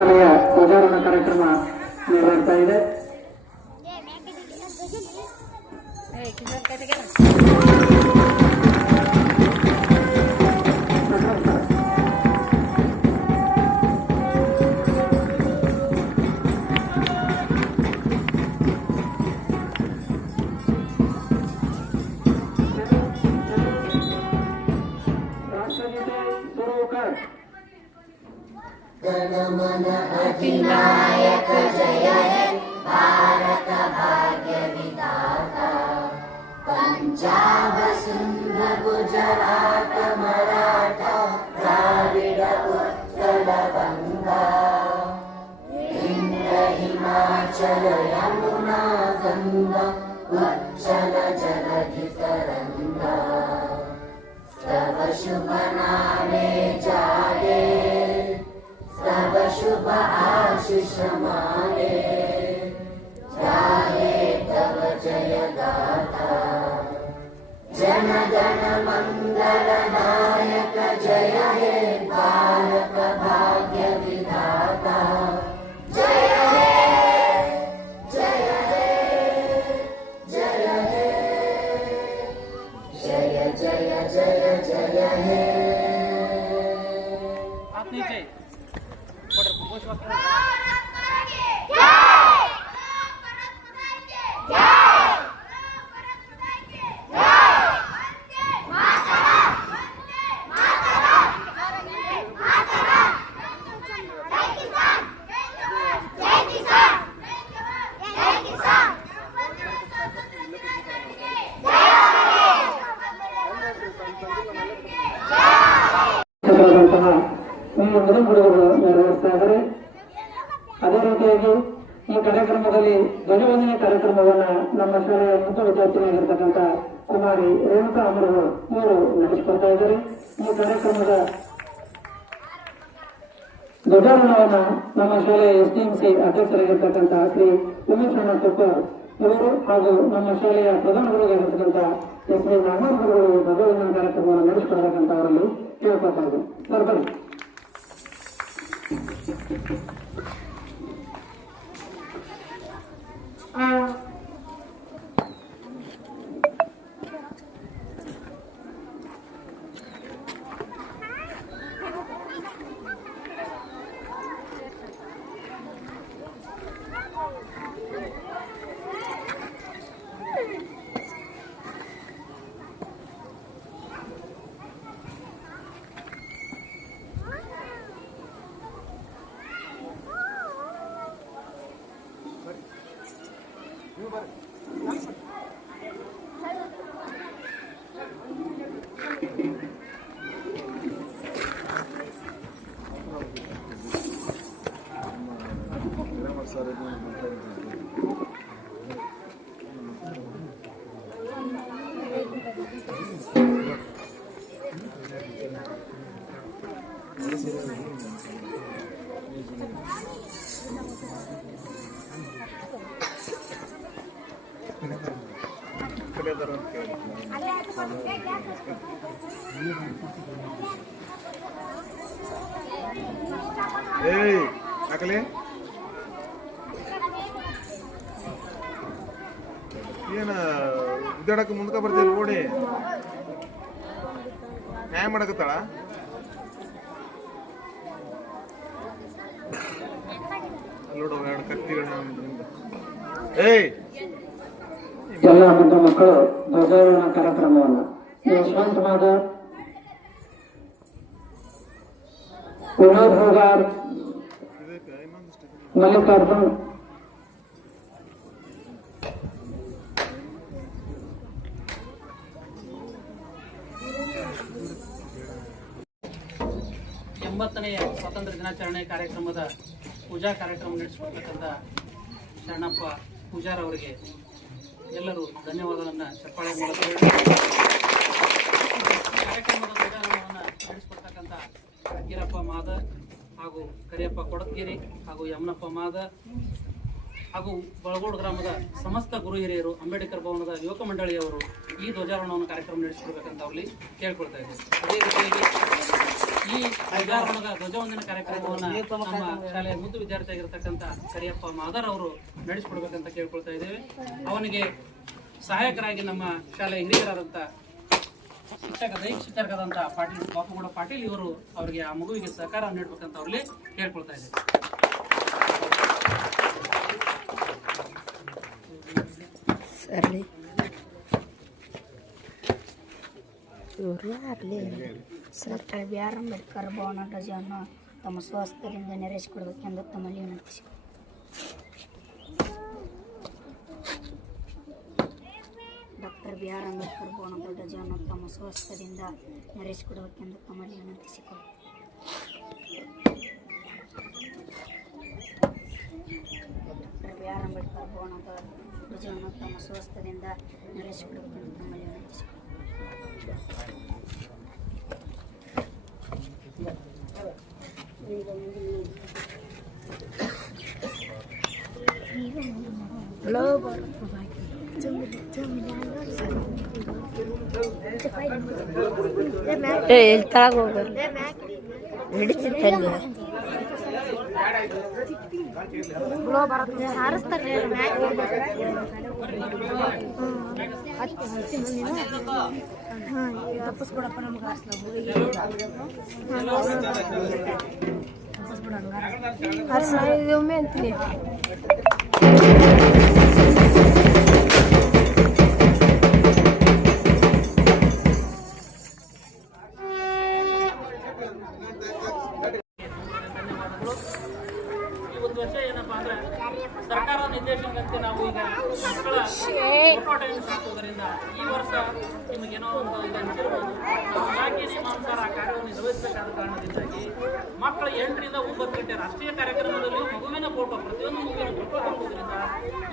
ಧ್ವಜಾರೋಹಣ ಕಾರ್ಯಕ್ರಮ ನೆರವೇರ್ತಾ ಇದೆ. ರಾಷ್ಟ್ರಗೀತೆ ಶುರು. जनमन अधिनायक जय हे भारत भाग्य विधाता पंजाब सिंध गुजरात मराठा द्राविड उत्कल गंगा इंद्र हिमाचल यमुना गंगा उच्चल जलधि तरंगा तव शुभ नामे जागे तव शुभ आशीष मांगे जाहे तव जय गाथा जन गण मंगल नायक जय हे भारत भाग्य विधाता जय हे जय हे जय हे जय जय जय जय हे आपने जय ಹುಡುಗರು ನೆರವೇರಿಸ್ತಾ ಇದ್ದಾರೆ. ಅದೇ ರೀತಿಯಾಗಿ ಈ ಕಾರ್ಯಕ್ರಮದಲ್ಲಿ ಧ್ವಜವಂದನೆ ಕಾರ್ಯಕ್ರಮವನ್ನ ನಮ್ಮ ಶಾಲೆಯ ಮುಖ್ಯ ವಿದ್ಯಾರ್ಥಿನಿಯಾಗಿರ್ತಕ್ಕಂಥ ಕುಮಾರಿ ರೇಣುಕಾ ಅಮರವರು ಇವರು ನಡೆಸಿಕೊಡ್ತಾ ಇದ್ದಾರೆ. ಈ ಕಾರ್ಯಕ್ರಮದ ಧ್ವಜಾರೋಹಣವನ್ನ ನಮ್ಮ ಶಾಲೆಯ STMC ಅಧ್ಯಕ್ಷರಾಗಿರ್ತಕ್ಕಂಥ ಶ್ರೀ ಉಮೇಶ್ ಅಣ್ಣ ತುಪ್ಪರ್ ಇವರು ಹಾಗೂ ನಮ್ಮ ಶಾಲೆಯ ಪ್ರಧಾನ ಗುರುಗಳಾಗಿರ್ತಕ್ಕಂಥ ಶ್ರೀ ನಾಗರಾಜ್ ಗುರುಗಳು ಧ್ವಜವಂದನೆ ಕಾರ್ಯಕ್ರಮವನ್ನು ನಡೆಸಿಕೊಡ್ತಕ್ಕಂಥ ಅವರಲ್ಲಿ ಕೇಳ್ಕೊಳ್ತಾ ಇದ್ದಾರೆ. ಸರ್ ಬನ್ನಿ. ಏನ ಉದ್ದಾಡಕ್ಕೆ ಮುಂದಕ ಬರ್ತೀವಿ ನೋಡಿ ನ್ಯಾಯ ಮಾಡಕತ್ತಾಳ. ನೋಡು ಎರಡು ಕತ್ತಿಗಳ ಎಲ್ಲ ಮುದ್ದು ಮಕ್ಕಳು ಧ್ವಜಾರೋಹಣ ಕಾರ್ಯಕ್ರಮವನ್ನು ಯಶವಂತ ಮಾಧವ್, ವಿನೋದ್ ಹೋಗಾರ್, ಮಲ್ಲಿಕಾರ್ಜುನ್, ಎಂಬತ್ತನೆಯ ಸ್ವಾತಂತ್ರ್ಯ ದಿನಾಚರಣೆ ಕಾರ್ಯಕ್ರಮದ ಪೂಜಾ ಕಾರ್ಯಕ್ರಮ ನಡೆಸಿಕೊಡ್ತಕ್ಕಂಥ ಶರಣಪ್ಪ ಪೂಜಾರ್ ಅವರಿಗೆ ಎಲ್ಲರೂ ಧನ್ಯವಾದಗಳನ್ನು ಚಪ್ಪಾಳೆ ಮೂಲಕ ಕಾರ್ಯಕ್ರಮದ ಧ್ವಜಾರೋಹಣವನ್ನು ನಡೆಸಿಕೊಡ್ತಕ್ಕಂಥ ಈರಪ್ಪ ಮಾದ ಹಾಗೂ ಕರಿಯಪ್ಪ ಕೊಡತ್ಗಿರಿ ಹಾಗೂ ಯಮನಪ್ಪ ಮಾದ ಹಾಗೂ ಬಳಗೋಡು ಗ್ರಾಮದ ಸಮಸ್ತ ಗುರು ಹಿರಿಯರು ಅಂಬೇಡ್ಕರ್ ಭವನದ ಯುವಕ ಮಂಡಳಿಯವರು ಈ ಧ್ವಜಾರೋಹಣವನ್ನು ಕಾರ್ಯಕ್ರಮ ನಡೆಸಿಕೊಡ್ಬೇಕಂತ ಅವರಲ್ಲಿ ಕೇಳ್ಕೊಳ್ತಾ ಇದ್ದಾರೆ. ಅದೇ ರೀತಿಯಾಗಿ ಈ ಧ್ವಜಾರೋಹಣದ ಧ್ವಜವಂದನ ಕಾರ್ಯಕ್ರಮವನ್ನು ನಮ್ಮ ಶಾಲೆಯ ಮುದ್ದು ವಿದ್ಯಾರ್ಥಿ ಆಗಿರತಕ್ಕಂಥ ಕರಿಯಪ್ಪ ಮಾದರ್ ಅವರು ನಡೆಸಿಕೊಡ್ಬೇಕಂತ ಕೇಳ್ಕೊಳ್ತಾ ಇದ್ದೇವೆ. ಅವನಿಗೆ ಸಹಾಯಕರಾಗಿ ನಮ್ಮ ಶಾಲೆಯ ಹಿರಿಯರಾದಂಥ ಶಿಕ್ಷಕರಾದಂಥ ಪಾಟೀಲ್ ಬಾಪುಗೌಡ ಪಾಟೀಲ್ ಇವರು ಅವರಿಗೆ ಆ ಮಗುವಿಗೆ ಸಹಕಾರ ನೀಡಬೇಕಂತ ಅವರಲ್ಲಿ ಕೇಳ್ಕೊಳ್ತಾ ಇದ್ದೇವೆ. ಸರಿ ಡಾಕ್ಟರ್ ಬಿ ಆರ್ ಅಂಬೇಡ್ಕರ್ ಭವನ ಧ್ವಜವನ್ನು ತಮ್ಮ ಸ್ವಹಸ್ತದಿಂದ ನೆರವೇರಿಸಿಕೊಡಬೇಕೆಂದು ತಮ್ಮಲ್ಲಿ ವಿನಂತಿಸಿ. ಡಾಕ್ಟರ್ ಬಿ ಆರ್ ಅಂಬೇಡ್ಕರ್ ಭವನದ ಧ್ವಜವನ್ನು ತಮ್ಮ ಸ್ವಹಸ್ತದಿಂದ ನೆರವೇರಿಸಿಕೊಡಬೇಕೆಂದು ತಮ್ಮಲ್ಲಿ ವಿನಂತಿಸಿಕೊಳ್ಳಿ. ಡಾಕ್ಟರ್ ಬಿ ಆರ್ ಅಂಬೇಡ್ಕರ್ ಭವನದ ಧ್ವಜವನ್ನು ತಮ್ಮ ಸ್ವಹಸ್ತದಿಂದ ನೆರವೇರಿಸಿಕೊಡಬೇಕೆಂದು ತಮ್ಮಲ್ಲಿ ವಿನಂತಿಸಿಕೊಳ್ಳಿ. ಎಲ್ಲಿ ತಳಗ ಹೋಗ್ಬಾರ್ದು ಹಿಡಿತಿತ್ತಲ್ಲಿ ಹಾರಿಸ್ತಾರೆ ತಪ್ಪಿಸ್ಕೊಡಪ್ಪ ನಮ್ಗೆ ಒಮ್ಮೆ ಅಂತೀನಿ. ಸರ್ಕಾರ ನಿರ್ದೇಶನದಂತೆ ನಾವು ಈಗ ಮಕ್ಕಳ ಫೋಟೋಟೈನ್ ಹಾಕುವುದರಿಂದ ಈ ವರ್ಷ ನಿಮಗೇನೋ ಒಂದು ಇದು ಅನಿಸಿರ್ಬೋದು. ನಾವು ಇಲಾಖೆ ನಿಯಮಾನುಸಾರ ಆ ಕಾರ್ಯವನ್ನು ನಿರ್ವಹಿಸಬೇಕಾದ ಕಾರಣದಿಂದಾಗಿ ಮಕ್ಕಳ 8 ರಿಂದ 9 ಗಂಟೆ ರಾಷ್ಟ್ರೀಯ ಕಾರ್ಯಕ್ರಮದಲ್ಲಿ ಮಗುವಿನ ಫೋಟೋ ಪ್ರತಿಯೊಂದು ಮಗುವಿನ ಫೋಟೋ ಹಾಕುವುದರಿಂದ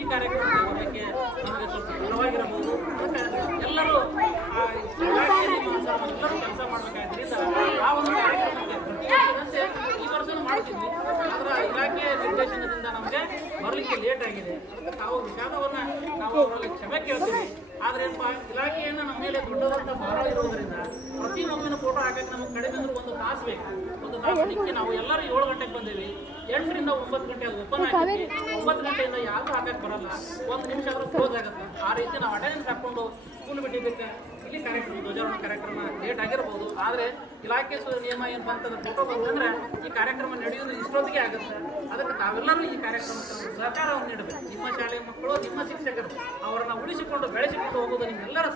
ಈ ಕಾರ್ಯಕ್ರಮಕ್ಕೆ ಬರಲಿಕ್ಕೆ ನಮಗೆ ಸ್ವಲ್ಪ ದೂರವಾಗಿರಬಹುದು. ಎಲ್ಲರೂ ಆ ಇಲಾಖೆ ನಿಯಮಾನುಸಾರ ಎಲ್ಲರೂ ಕೆಲಸ ಮಾಡಬೇಕಾದ್ರಿಂದ ಆ ಒಂದು ಕಾರ್ಯಕ್ರಮಕ್ಕೆ ಪ್ರತಿ ವರ್ಷದಂತೆ ಈ ವರ್ಷನೂ ಮಾಡ್ತಿದ್ವಿ. ಅದರ ಇಲಾಖೆಯ ನಿರ್ದೇಶನದಿಂದ ನಮಗೆ ಬರಲಿಕ್ಕೆ ಲೇಟ್ ಆಗಿದೆ. ಅದಕ್ಕೆ ತಾವು ವಿಷಾದವನ್ನ ನಾವು ಅವರಲ್ಲಿ ಕ್ಷಮೆ ಕೇಳ್ತೀವಿ. ಆದ್ರೆ ಇಲಾಖೆಯನ್ನು ನಮ್ಮ ಮೇಲೆ ದೊಡ್ಡದಂತ ಭಾರ ಇರುವುದರಿಂದ ಪ್ರತಿ ಮಗುವಿನ ಫೋಟೋ ಹಾಕಕ್ಕೆ ನಮಗೆ ಕಡಿಮೆ ಅಂದ್ರೆ 1 ತಾಸು ಬೇಕು. 1 ತಾಸು ನಾವು ಎಲ್ಲರೂ 7 ಗಂಟೆಗೆ ಬಂದೇವಿ. 8 ರಿಂದ 9 ಗಂಟೆ ಅದು ಓಪನ್ ಆಗಿದೆ. 9 ಗಂಟೆಯಿಂದ ಯಾರು ಹಾಕಕ್ಕೆ ಬರಲ್ಲ. 1 ನಿಮಿಷ ಆದ್ರೂ ಕ್ಲೋಸ್ ಆಗುತ್ತೆ. ಆ ರೀತಿ ನಾವು ಅಟೆಂಡೆನ್ಸ್ ಹಾಕೊಂಡು ಸ್ಕೂಲ್ ಬಿಟ್ಟಿದ್ದಕ್ಕೆ ಇಲ್ಲಿ ಕಾರ್ಯಕ್ರಮ ಧ್ವಜಾರೋಹಣ ಕಾರ್ಯಕ್ರಮ ಲೇಟ್ ಆಗಿರಬಹುದು. ಆದರೆ ಇಲಾಖೆ ನಿಯಮ ಏನು ಬಂತಂದ್ರೆ ಫೋಟೋ ಬಂತಂದ್ರೆ ಈ ಕಾರ್ಯಕ್ರಮ ನಡೆಯುವುದು ಇಷ್ಟೊತ್ತಿಗೆ ಆಗುತ್ತೆ. ಅದಕ್ಕೆ ತಾವೆಲ್ಲರೂ ಈ ಕಾರ್ಯಕ್ರಮಕ್ಕೆ ಸಹಕಾರವನ್ನು ನೀಡಬೇಕು. ನಿಮ್ಮ ಶಾಲೆಯ ಮಕ್ಕಳು, ನಿಮ್ಮ ಶಿಕ್ಷಕರು ಅವರನ್ನು ಉಳಿಸಿಕೊಂಡು ಬೆಳೆಸಿಕೊಂಡು ಹೋಗುವುದು ನಿಮ್ಮೆಲ್ಲರ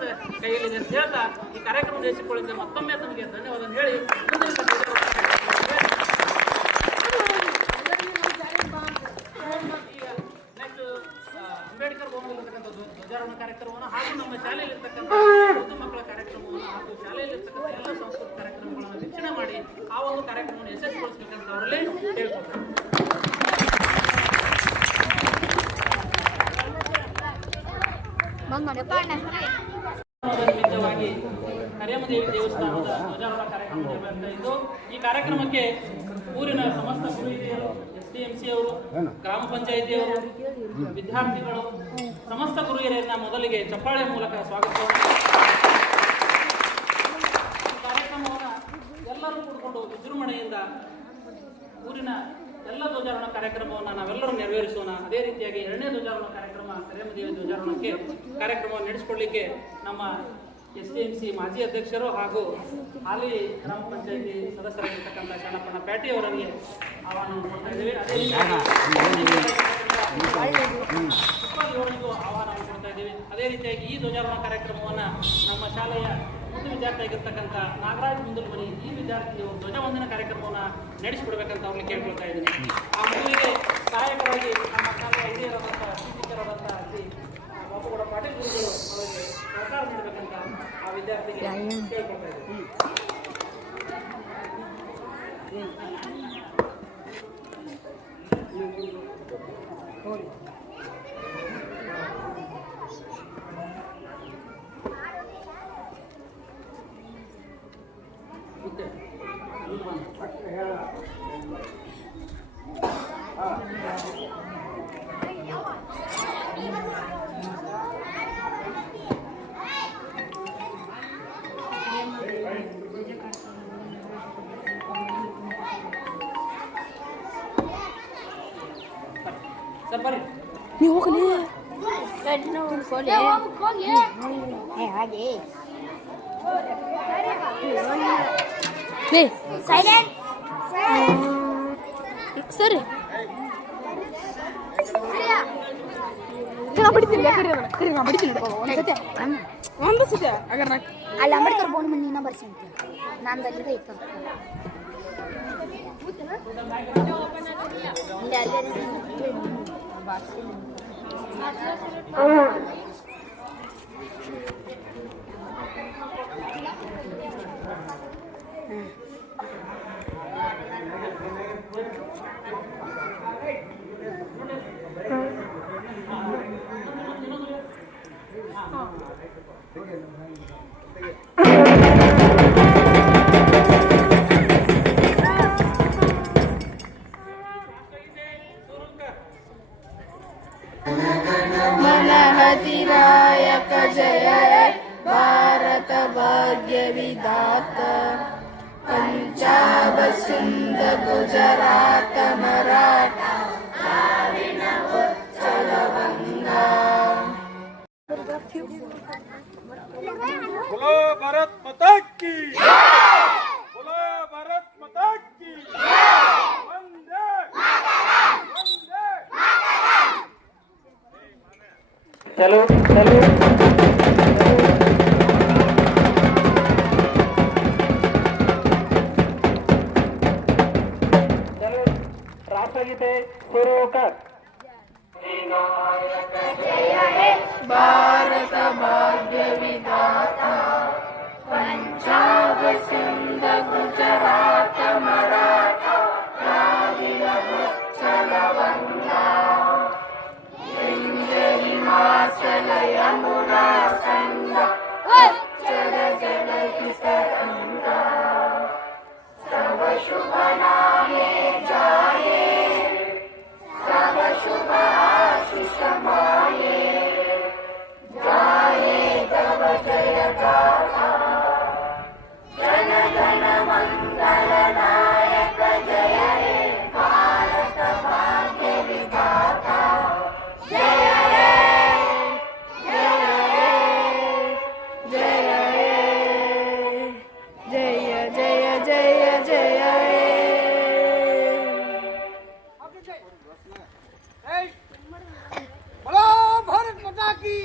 ಕೈಯಲ್ಲಿದೆ ಅಂತ ಹೇಳ್ತಾ ಈ ಕಾರ್ಯಕ್ರಮ ನಡೆಸಿಕೊಳ್ಳಿಕ್ಕೆ ಮತ್ತೊಮ್ಮೆ ತಮಗೆ ಧನ್ಯವಾದ ಹೇಳಿ ನೆಕ್ಸ್ಟ್ ಅಂಬೇಡ್ಕರ್ ಭವನದಲ್ಲಿರ್ತಕ್ಕಂಥ ಧ್ವಜಾರೋಹಣ ಕಾರ್ಯಕ್ರಮವನ್ನು ಹಾಗೂ ನಮ್ಮ ಶಾಲೆಯಲ್ಲಿರ್ತಕ್ಕಂಥ ಉರ್ದು ಮಕ್ಕಳ ಕಾರ್ಯಕ್ರಮವನ್ನು ಹಾಗೂ ಶಾಲೆಯಲ್ಲಿರ್ತಕ್ಕಂಥ ಎಲ್ಲ ಸಂಸ್ಕೃತ ಕಾರ್ಯಕ್ರಮಗಳನ್ನು ವೀಕ್ಷಣೆ ಮಾಡಿ ಆ ಒಂದು ಕಾರ್ಯಕ್ರಮವನ್ನು ಯಶಸ್ವಿಗೊಳಿಸಬೇಕಂತ ಅವರಲ್ಲಿ ಹೇಳ್ಕೊಡ್ತಾರೆ. ನಿಮಿತ್ತವಾಗಿ ಕರಿಯಮ್ಮದೇವಿ ದೇವಸ್ಥಾನದ ಧ್ವಜಾರೋಹಣ ಕಾರ್ಯಕ್ರಮ ನಡೆಯುತ್ತಾ ಇದ್ದು ಈ ಕಾರ್ಯಕ್ರಮಕ್ಕೆ ಊರಿನ ಸಮಸ್ತ ಗುರು ಹಿರಿಯರು, SDMC ಅವರು, ಗ್ರಾಮ ಪಂಚಾಯಿತಿಯವರು, ವಿದ್ಯಾರ್ಥಿಗಳು, ಸಮಸ್ತ ಗುರು ಹಿರಿಯರನ್ನ ಮೊದಲಿಗೆ ಚಪ್ಪಾಳೆ ಮೂಲಕ ಸ್ವಾಗತಿಸೋಣ. ಈ ಕಾರ್ಯಕ್ರಮವನ್ನು ಎಲ್ಲರೂ ಕೂಡಿಕೊಂಡು ವಿಜೃಂಭಣೆಯಿಂದ ಊರಿನ ಎಲ್ಲ ಧ್ವಜಾರೋಹಣ ಕಾರ್ಯಕ್ರಮವನ್ನು ನಾವೆಲ್ಲರೂ ನೆರವೇರಿಸೋಣ. ಅದೇ ರೀತಿಯಾಗಿ 2ನೇ ಧ್ವಜಾರೋಹಣ ಕಾರ್ಯಕ್ರಮ ಕರಿಯಮ್ಮದೇವಿ ಧ್ವಜಾರೋಹಣಕ್ಕೆ ಕಾರ್ಯಕ್ರಮವನ್ನು ನಡೆಸಿಕೊಳ್ಳಲಿಕ್ಕೆ ನಮ್ಮ SDMC ಮಾಜಿ ಅಧ್ಯಕ್ಷರು ಹಾಗೂ ಹಾಲಿ ಗ್ರಾಮ ಪಂಚಾಯಿತಿ ಸದಸ್ಯರಾಗಿರ್ತಕ್ಕಂಥ ಶರಣಪ್ಪಣ್ಣ ಪ್ಯಾಟಿ ಅವರಿಗೆ ಆಹ್ವಾನವನ್ನು ಕೊಡ್ತಾ ಇದ್ದೇವೆ. ಅದೇ ಇವರಿಗೂ ಆಹ್ವಾನವನ್ನು ಕೊಡ್ತಾ ಇದ್ದೇವೆ. ಅದೇ ರೀತಿಯಾಗಿ ಈ ಧ್ವಜಾರೋಹಣ ಕಾರ್ಯಕ್ರಮವನ್ನು ನಮ್ಮ ಶಾಲೆಯ ಮುದ್ದು ವಿದ್ಯಾರ್ಥಿ ಆಗಿರ್ತಕ್ಕಂಥ ನಾಗರಾಜ್ ಮುಂದಲ್ಮನಿ ಈ ವಿದ್ಯಾರ್ಥಿಗಳು ಧ್ವಜವಂದನ ಕಾರ್ಯಕ್ರಮವನ್ನು ನಡೆಸಿಕೊಡ್ಬೇಕಂತ ಅವ್ರಿಗೆ ಕೇಳ್ಕೊಳ್ತಾ ಇದ್ದೀನಿ. ಆ ಮಗುವಿಗೆ ಸಹಾಯಕರಾಗಿ ನಮ್ಮ ಶಾಲೆಯ ಹಿರಿಯರಾದಂಥ ಶಿಕ್ಷಕರಾದಂಥ ಶ್ರೀ ಬಾಪುಗೌಡ ಪಾಟೀಲ್ ಗುರುಗಳು ಅವರಿಗೆ ಸಹಕಾರ ನೀಡಬೇಕಂತ ಆ ವಿದ್ಯಾರ್ಥಿಗೆ ಕೇಳ್ಕೊಳ್ತಾ ಇದ್ದೀನಿ. ಸರ್ ಬರ್ರಿ. ನೀವು ಹೋಗಲಿ ಹಾಗೆ ಸರಿ ಅಲ್ಲಿ ಅಂಬೇಡ್ಕರ್ ಬೋನ್ ಮನೆ ನೀನ ಬರ್ಸಿ ಅಂತ ನಂದಲ್ಲಿದೆ ಇತ್ತು मनहतिरायक जय हे भारत भाग्य विधात पंजाब सिंध गुजरात मराठा द्राविड उत्कल गंगा. बोलो भारत माता की बोलो भारत माता की वंदे वंदे. चलो चलो चलो राष्ट्रगीते सुरू कर. भारत भाग्य विधाता पंजाब सिंध गुजरात मराठा द्राविड उत्कल गंगा विंध्य हिमाचल यमुना गंगा उच्चल जलधि तरंगा. सब शुभ नामे जाए सब शुभ आशीष माये जाए तब जय गाथा जन गण मंगल नायक जय हे भारत भाग्य विधाता जय हे जय हे जय हे जय जय जय जय हे. बोलो भारत माता की